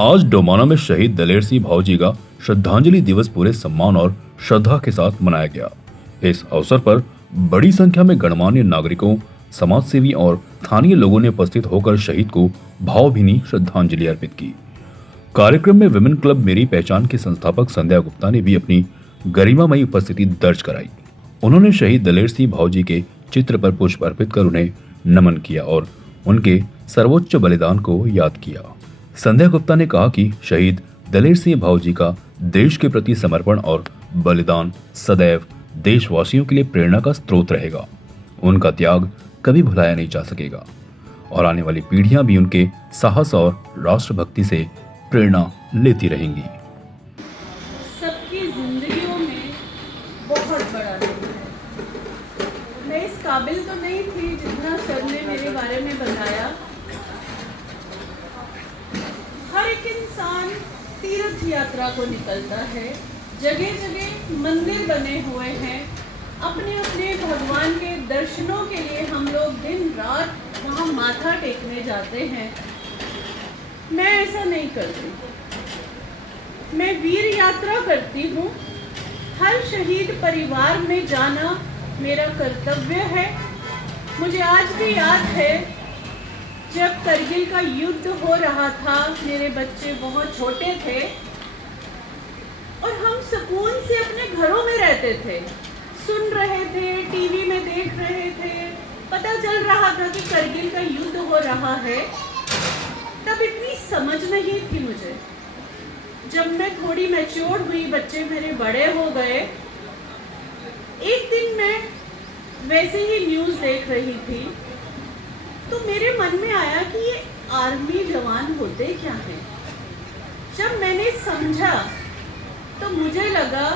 आज डोमाना में शहीद दलेर सिंह भावजी का श्रद्धांजलि दिवस पूरे सम्मान और श्रद्धा के साथ मनाया गया। इस अवसर पर बड़ी संख्या में गणमान्य नागरिकों, समाजसेवी और स्थानीय लोगों ने उपस्थित होकर शहीद को भावभीनी श्रद्धांजलि अर्पित की। कार्यक्रम में विमेन क्लब मेरी पहचान के संस्थापक संध्या गुप्ता ने भी अपनी गरिमामयी उपस्थिति दर्ज कराई। उन्होंने शहीद दलेर सिंह भावजी के चित्र पर पुष्प अर्पित कर उन्हें नमन किया और उनके सर्वोच्च बलिदान को याद किया। संध्या गुप्ता ने कहा कि शहीद दलेर सिंह भावजी का देश के प्रति समर्पण और बलिदान सदैव देशवासियों के लिए प्रेरणा का स्रोत रहेगा। उनका त्याग कभी भुलाया नहीं जा सकेगा और आने वाली पीढ़ियां भी उनके साहस और राष्ट्रभक्ति से प्रेरणा लेती रहेंगी। सबकी जिंदगियों में बहुत बड़ा दिन है। मैं इस काबिल तो नहीं थी जितना सर ने मेरे बारे में बताया। हर एक इंसान तीर्थ यात्रा को निकलता है। जगह जगह मंदिर बने हुए हैं। अपने अपने भगवान के दर्शनों के लिए हम लोग दिन रात वहाँ माथा टेकने जाते हैं। मैं ऐसा नहीं करती। मैं वीर यात्रा करती हूँ। हर शहीद परिवार में जाना मेरा कर्तव्य है। मुझे आज भी याद है जब करगिल का युद्ध हो रहा था, मेरे बच्चे बहुत छोटे थे और हम सुकून से अपने घरों में रहते थे, सुन रहे थे, टीवी में देख रहे थे, पता चल रहा था कि करगिल का युद्ध हो रहा है। तब इतनी समझ नहीं थी मुझे। जब मैं थोड़ी मैच्योर हुई, बच्चे मेरे बड़े हो गए, एक दिन मैं वैसे ही न्यूज़ देख रही थी तो मेरे मन में आया कि ये आर्मी जवान होते क्या हैं। जब मैंने समझा तो मुझे लगा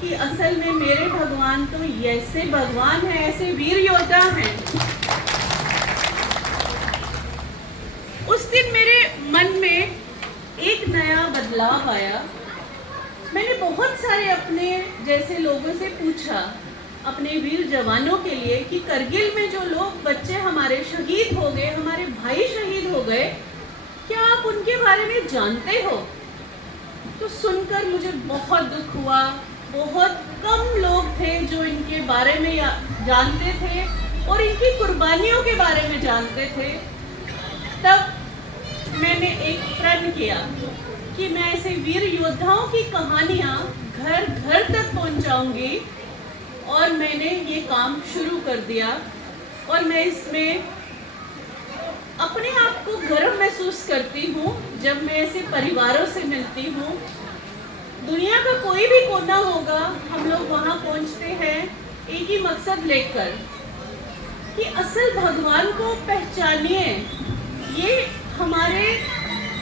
कि असल में मेरे भगवान तो ऐसे भगवान हैं, ऐसे वीर योद्धा हैं। उस दिन मेरे मन में एक नया बदलाव आया। मैंने बहुत सारे अपने जैसे लोगों से पूछा, अपने वीर जवानों के लिए, कि करगिल में जो लोग बच्चे हमारे शहीद हो गए, हमारे भाई शहीद हो गए, क्या आप उनके बारे में जानते हो? तो सुनकर मुझे बहुत दुख हुआ। बहुत कम लोग थे जो इनके बारे में जानते थे और इनकी कुर्बानियों के बारे में जानते थे। तब मैंने एक प्रण किया कि मैं ऐसे वीर योद्धाओं की कहानियाँ घर घर तक पहुँचाऊँगी और मैंने ये काम शुरू कर दिया। और मैं इसमें अपने आप को गर्व महसूस करती हूँ जब मैं ऐसे परिवारों से मिलती हूँ। दुनिया का कोई भी कोना होगा, हम लोग वहाँ पहुँचते हैं एक ही मकसद लेकर कि असल भगवान को पहचानिए। ये हमारे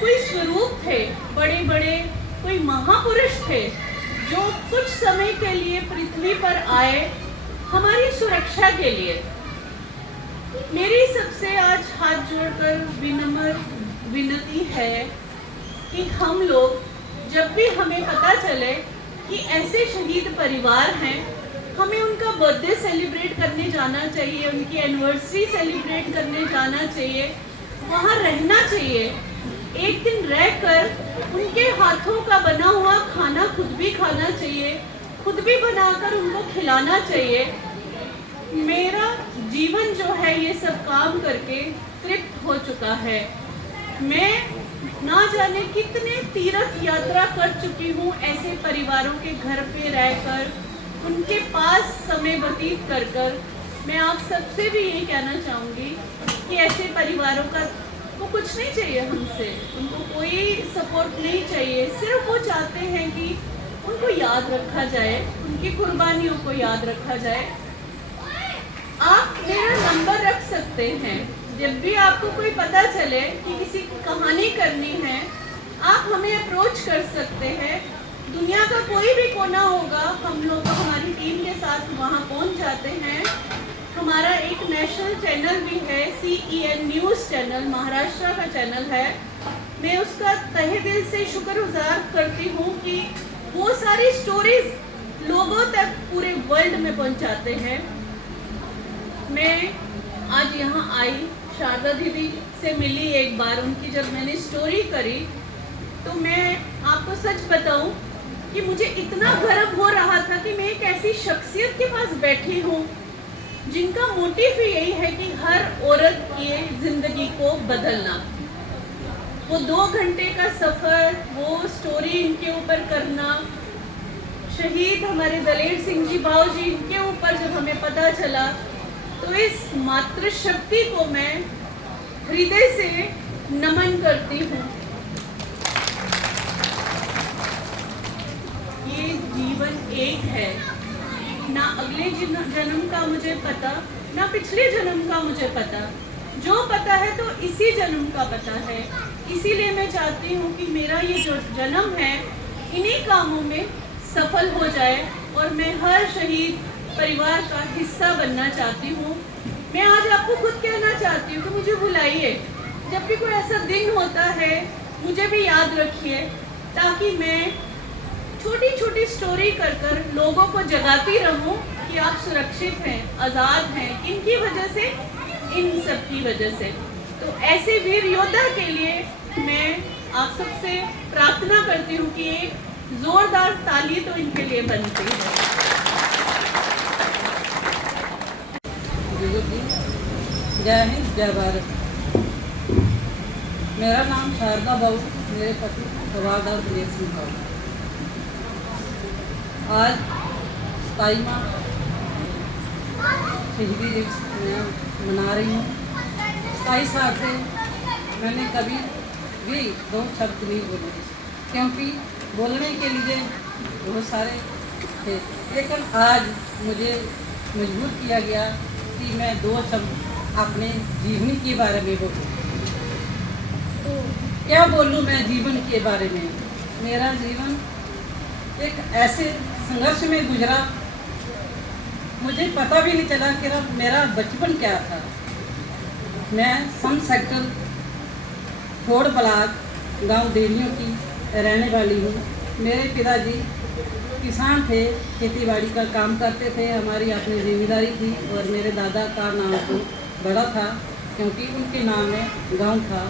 कोई स्वरूप थे, बड़े बड़े कोई महापुरुष थे जो कुछ समय के लिए पृथ्वी पर आए हमारी सुरक्षा के लिए। मेरी सबसे आज हाथ जोड़कर विनम्र विनती है कि हम लोग जब भी हमें पता चले कि ऐसे शहीद परिवार हैं, हमें उनका बर्थडे सेलिब्रेट करने जाना चाहिए, उनकी एनिवर्सरी सेलिब्रेट करने जाना चाहिए, वहाँ रहना चाहिए। एक दिन रहकर उनके हाथों का बना हुआ खाना खुद भी खाना चाहिए, खुद भी बनाकर उनको खिलाना चाहिए। मेरा जीवन जो है ये सब काम करके तृप्त हो चुका है। मैं ना जाने कितने तीर्थ यात्रा कर चुकी हूँ ऐसे परिवारों के घर पे रहकर, उनके पास समय व्यतीत कर कर। मैं आप सबसे भी ये कहना चाहूँगी कि ऐसे परिवारों का वो कुछ नहीं चाहिए हमसे, उनको कोई सपोर्ट नहीं चाहिए। सिर्फ वो चाहते हैं कि उनको याद रखा जाए, उनकी कुर्बानियों को याद रखा जाए। आप मेरा नंबर रख सकते हैं। जब भी आपको कोई पता चले कि किसी की कहानी करनी है, आप हमें अप्रोच कर सकते हैं। दुनिया का कोई भी कोना होगा, हम लोग हमारी टीम के साथ वहाँ पहुँच जाते हैं। हमारा एक नेशनल चैनल भी है, CEN न्यूज़ चैनल, महाराष्ट्र का चैनल है। मैं उसका तहे दिल से शुक्रगुजार करती हूँ कि वो सारी स्टोरीज लोगों तक पूरे वर्ल्ड में पहुँचाते हैं। मैं आज यहाँ आई, शारदा दीदी से मिली एक बार। उनकी जब मैंने स्टोरी करी तो मैं आपको सच बताऊं कि मुझे इतना गर्व हो रहा था कि मैं एक ऐसी शख्सियत के पास बैठी हूँ जिनका मोटिव यही है कि हर औरत की ज़िंदगी को बदलना। वो 2 घंटे का सफ़र, वो स्टोरी इनके ऊपर करना, शहीद हमारे दलेर सिंह जी भाव जी, इनके ऊपर जब हमें पता चला तो इस मातृशक्ति को मैं हृदय से नमन करती हूँ। ये जीवन एक है, ना अगले जन्म का मुझे पता, ना पिछले जन्म का मुझे पता, जो पता है तो इसी जन्म का पता है। इसीलिए मैं चाहती हूँ कि मेरा ये जो जन्म है इन्हीं कामों में सफल हो जाए और मैं हर शहीद परिवार का हिस्सा बनना चाहती हूँ। मैं आज आपको खुद कहना चाहती हूँ कि मुझे बुलाइए, जब भी कोई ऐसा दिन होता है मुझे भी याद रखिए, ताकि मैं छोटी छोटी स्टोरी कर कर लोगों को जगाती रहूं कि आप सुरक्षित हैं, आज़ाद हैं, इनकी वजह से, इन सब की वजह से। तो ऐसे वीर योद्धा के लिए मैं आप सबसे प्रार्थना करती हूँ कि एक जोरदार ताली तो इनके लिए बनती है। जय हिंद, जय भारत। मेरा नाम शारदा बाबू, मेरे पति हवालदार दलेर सिंह बाबू। आज 27वां शहीदी दिवस मैं मना रही हूँ। 27 साल से मैंने कभी भी 2 शब्द नहीं बोले, क्योंकि बोलने के लिए बहुत सारे थे, लेकिन आज मुझे मजबूर किया गया कि मैं 2 शब्द अपने जीवन के बारे में बोलूँ। तो क्या बोलूँ मैं जीवन के बारे में। मेरा जीवन एक ऐसे संघर्ष में गुजरा, मुझे पता भी नहीं चला कि मेरा बचपन क्या था। मैं सब सेक्टर खोड़ ब्लॉक गांव देवियों की रहने वाली हूँ। मेरे पिताजी किसान थे, खेतीबाड़ी का काम करते थे, हमारी अपनी जिम्मेदारी थी। और मेरे दादा का नाम तो बड़ा था, क्योंकि उनके नाम में गांव था,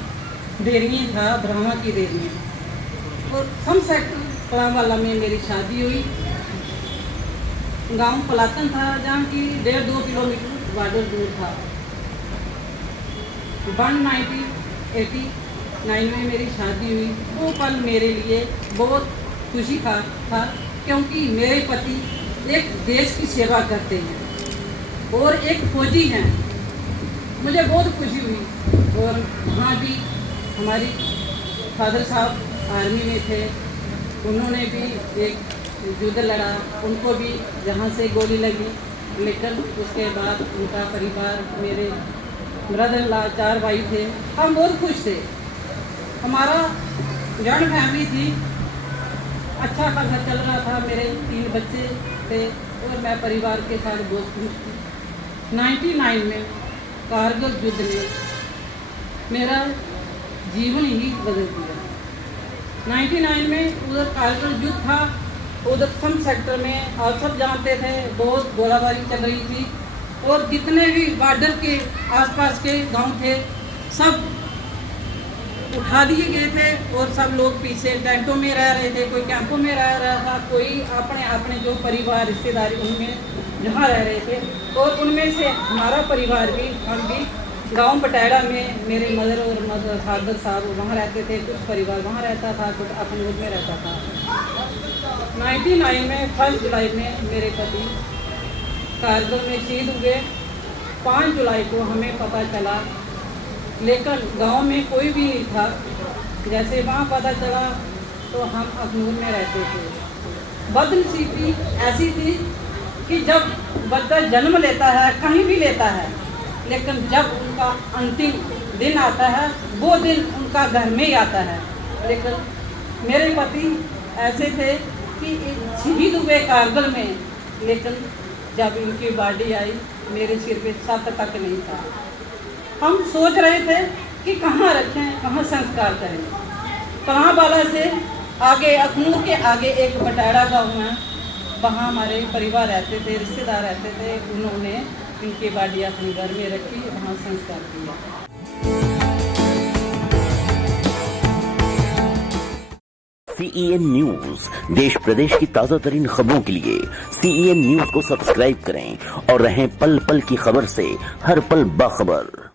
देरियाँ था, ब्राह्मण की देरियाँ। और सब सेक्टर पलावाला में मेरी शादी हुई। गांव पलातन था, जहाँ की 1.5-2 किलोमीटर बॉर्डर दूर था। 1989 में मेरी शादी हुई। वो पल मेरे लिए बहुत खुशी का था, क्योंकि मेरे पति एक देश की सेवा करते हैं और एक फौजी हैं। मुझे बहुत खुशी हुई। और वहाँ भी हमारी फादर साहब आर्मी में थे, उन्होंने भी एक युद्ध लड़ा, उनको भी जहाँ से गोली लगी, लेकिन उसके बाद उनका परिवार, मेरे ब्रदर 4 भाई थे, हम बहुत खुश थे। हमारा जॉइंट फैमिली थी, अच्छा खासा चल रहा था, मेरे 3 बच्चे थे और मैं परिवार के साथ बहुत खुश थी। 99 में कारगिल युद्ध ने मेरा जीवन ही बदल दिया। 99 में उधर कारगिल युद्ध था, उधर सम सेक्टर में आप सब जानते थे बहुत गोलाबारी चल रही थी। और जितने भी बॉर्डर के आसपास के गांव थे सब उठा दिए गए थे और सब लोग पीछे टेंटों में रह रहे थे, कोई कैंपों में रह रहा था, कोई अपने अपने जो परिवार रिश्तेदारी उनमें जहाँ रह रहे थे। और उनमें से हमारा परिवार भी, हम भी गांव पटेड़ा में, मेरे मदर और फादर साहब वहाँ रहते थे, कुछ परिवार वहाँ रहता था, कुछ अपने मुल्क में रहता था। 99 में 1 जुलाई में मेरे पति कारगिल में शहीद हुए। 5 जुलाई को हमें पता चला, लेकिन गांव में कोई भी नहीं था। जैसे वहाँ पता चला तो हम अखनूर में रहते थे। बदनसीबी ऐसी थी कि जब बच्चा जन्म लेता है, कहीं भी लेता है, लेकिन जब उनका अंतिम दिन आता है वो दिन उनका घर में ही आता है। लेकिन मेरे पति ऐसे थे कि शहीद हुए कारगिल में, लेकिन जब इनकी बॉडी आई मेरे सिर पे छत तक नहीं था। हम सोच रहे थे कि कहाँ रखें, कहाँ संस्कार करें। पलावाला से आगे, अखनूर के आगे एक बटेड़ा गाँव है, वहाँ हमारे परिवार रहते थे, रिश्तेदार रहते थे। उन्होंने इनकी बॉडी अपने घर में रखी, वहाँ संस्कार किया। CEN न्यूज, देश प्रदेश की ताजा तरीन खबरों के लिए CEN न्यूज को सब्सक्राइब करें और रहें पल पल की खबर से हर पल बाखबर।